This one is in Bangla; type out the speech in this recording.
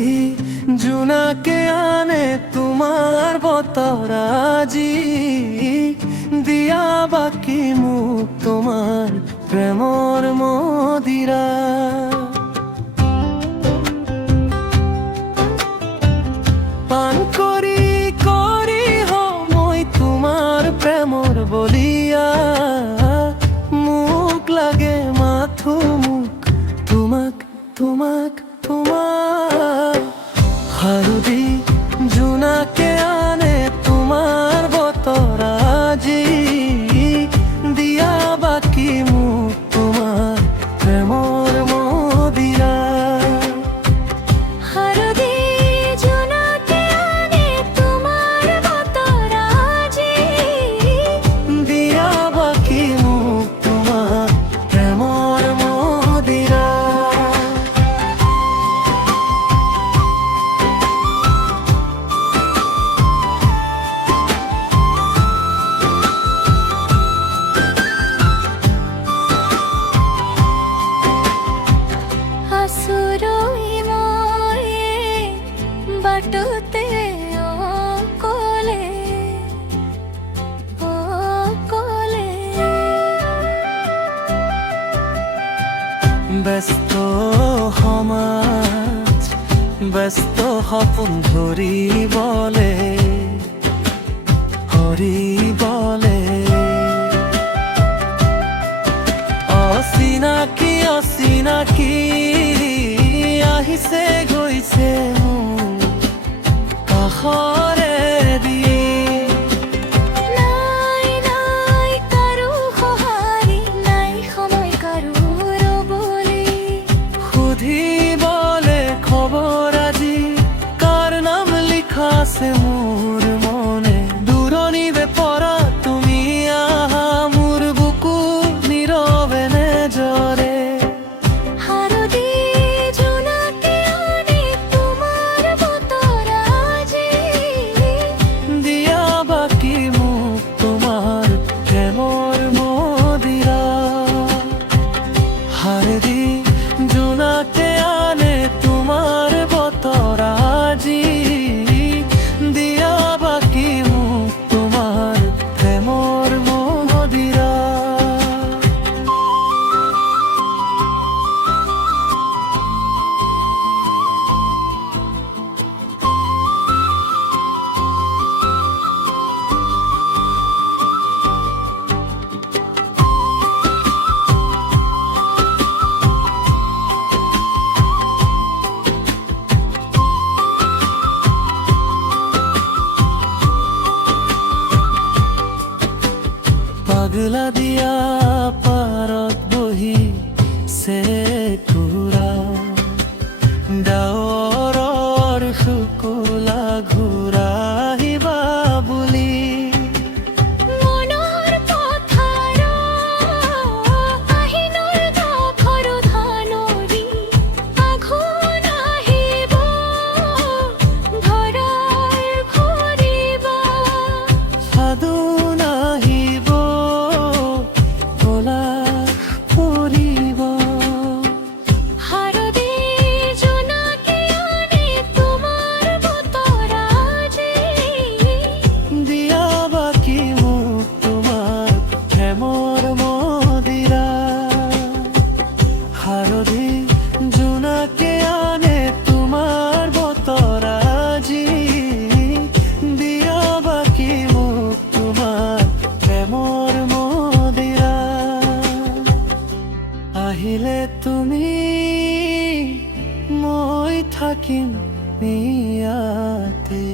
হালদি জোনাকে আনে তোমার বতরাজি, দিয়া বাকি মুখ তোমার প্রেমর মদিরা। পান করি করি মই তোমার প্রেমর বলিয়া, মুখ লাগে মাথু মুখ তোমাক তোমাক তোমার। হালদি জোনাকে আনে তোমার বতরাজি, দিয়া বাকি মুখ তোমার প্রেমর মদিরা। হালদি জোনাকে আনে তোমার বতরাজি, দিয়া বাকি মুখ তোমার প্রেমর মদিরা। আসুরই ময়ে বাটুতে ও কোলে ব্যস্ত সমাজ ব্যস্ত সপোন ধৰি বলে হৰি বলে, অচিনাকি অচিনাকি আহিছে গৈছে মোৰ কাষৰে দি। নাই নাই কাৰো সঁহাৰি, নাই সময় কাৰো ৰ'বলে। সুধিবলে খবৰ আজি কাৰ নাম লিখা আছে মোৰ মনে। দূৰণিবে পৰা তুমি আহা মোৰ বুকু নীৰৱে নেজৰে। হালদি জোনাকে আনে তোমাৰ বতৰাজি, দিয়া বাকি মুখ তোমার প্রেমর মদিরা। হালদি জোনাকে আনে তোমার বতরাজি, দিয়া বাকি মুখ তোমার প্রেমর মদিরা। পাগলা দিয়া পাৰত বহি চেকুৰা, ডাৱৰৰ শুকুলা ঘূৰাহিবা বুলি। মনৰ পথাৰত আহিনৰ গাভৰু ধানৰি, আঘোণ আহিব ধৰাৰ ভৰিব। ফাগুন আহিব পলাশ পৰিব। হালদি জোনাকে আনে তোমাৰ বতৰাজি, দিয়া বাকি মুখ তোমার প্রেমর মদিরা। হালদি জোনাকে আনে তোমার বতরাজি, দিয়া বাকি মুখ তোমার প্রেমর মদিরা। আহিলে তুমি মই থাকিম ইয়াতে।